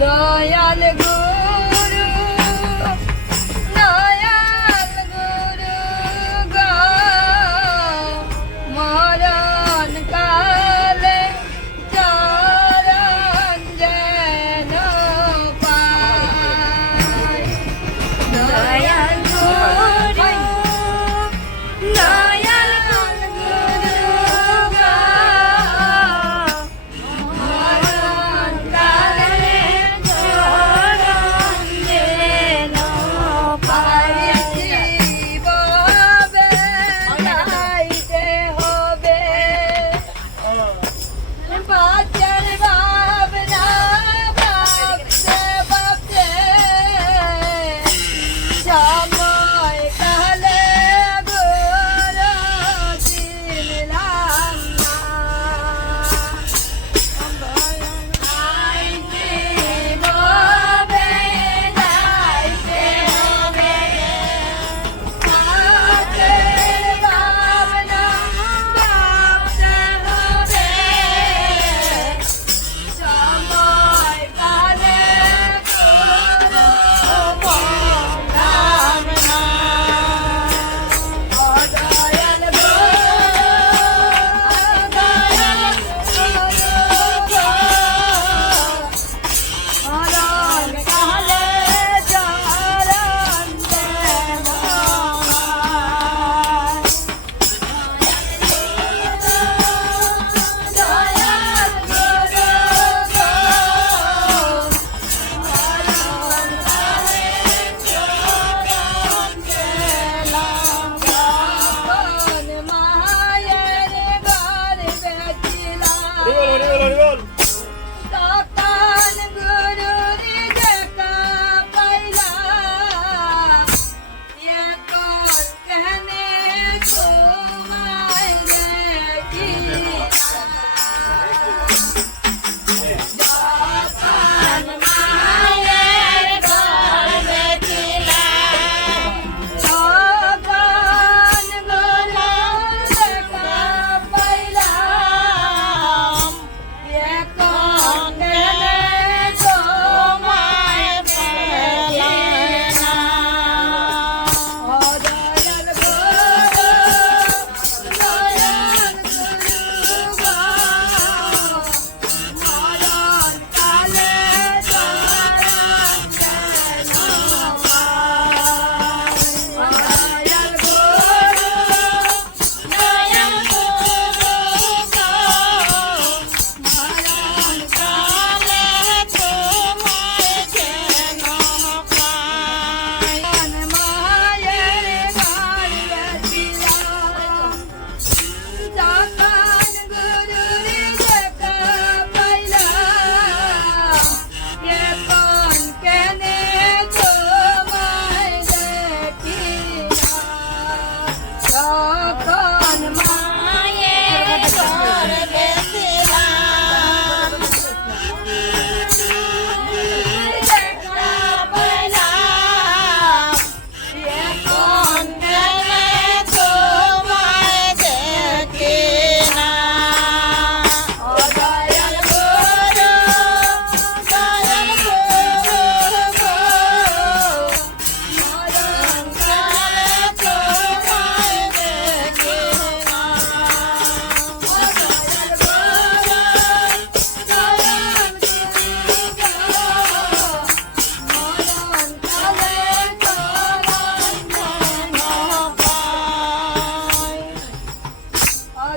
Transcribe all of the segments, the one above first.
দয়াল গো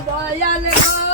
Dayal ગો